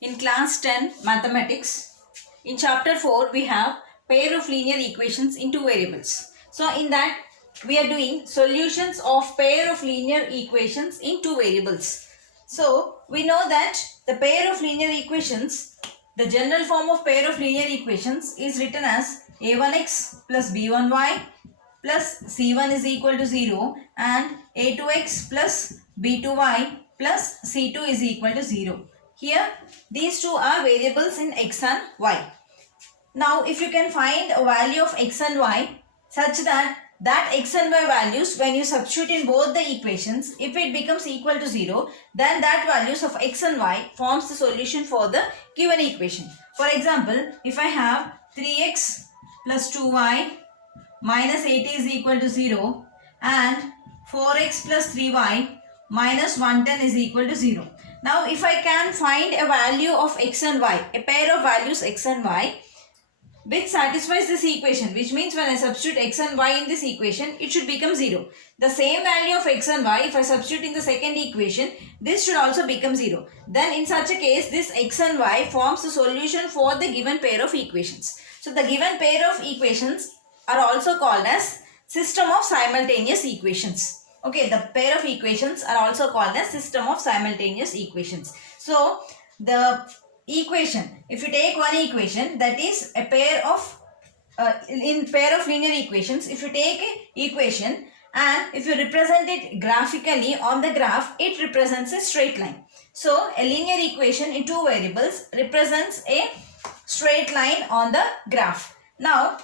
In class 10 mathematics, in chapter 4 we have pair of linear equations in two variables. So in that we are doing solutions of pair of linear equations in two variables. So we know that the pair of linear equations, the general form of pair of linear equations is written as a1x plus b1y plus c1 is equal to 0 and a2x plus b2y plus c2 is equal to 0. Here these two are variables in x and y. Now if you can find a value of x and y such that x and y values, when you substitute in both the equations, if it becomes equal to 0, then that values of x and y forms the solution for the given equation. For example, if I have 3x plus 2y minus 80 is equal to 0 and 4x plus 3y minus 110 is equal to 0. Now if I can find a value of x and y, a pair of values x and y which satisfies this equation, which means when I substitute x and y in this equation, it should become 0. The same value of x and y, if I substitute in the second equation, this should also become 0. Then in such a case, this x and y forms the solution for the given pair of equations. So the given pair of equations are also called as system of simultaneous equations. Okay, the pair of equations are also called as system of simultaneous equations. So the equation, if you take one equation, that is a pair of in pair of linear equations, if you take an equation and if you represent it graphically on the graph, it represents a straight line. So a linear equation in two variables represents a straight line on the graph. Now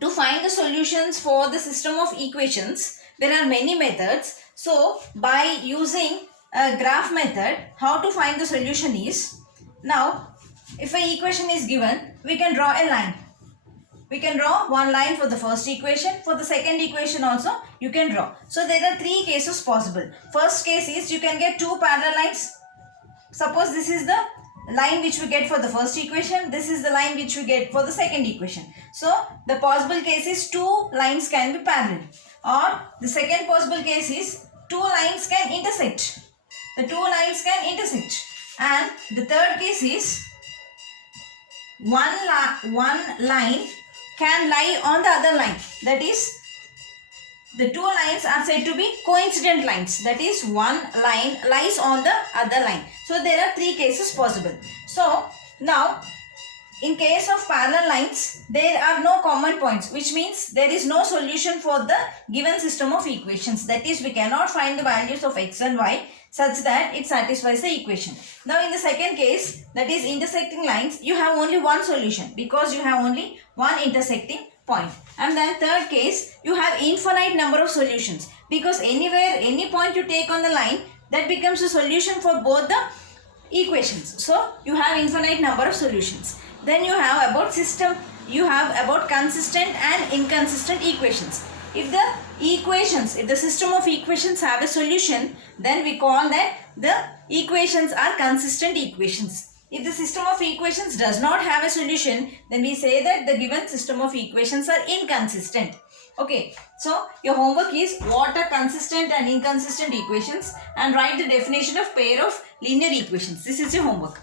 to find the solutions for the system of equations, there are many methods. So by using a graph method, how to find the solution is, now if an equation is given, we can draw a line. We can draw one line for the first equation. For the second equation also you can draw. So there are three cases possible. First case is you can get two parallel lines. Suppose this is the line which we get for the first equation. This is the line which we get for the second equation. So the possible case is two lines can be parallel. Or the second possible case is two lines can intersect. The two lines can intersect. And the third case is one line can lie on the other line. That is, the two lines are said to be coincident lines. That is, one line lies on the other line. So there are three cases possible. So now in case of parallel lines, there are no common points, which means there is no solution for the given system of equations. That is, we cannot find the values of x and y such that it satisfies the equation. Now in the second case, that is intersecting lines, you have only one solution because you have only one intersecting point. And then third case, you have infinite number of solutions because anywhere, any point you take on the line, that becomes a solution for both the equations. So you have infinite number of solutions. Then you have about system, you have about consistent and inconsistent equations. If the system of equations have a solution, then we call that the equations are consistent equations. If the system of equations does not have a solution, then we say that the given system of equations are inconsistent. Okay, so your homework is what are consistent and inconsistent equations and write the definition of pair of linear equations. This is your homework.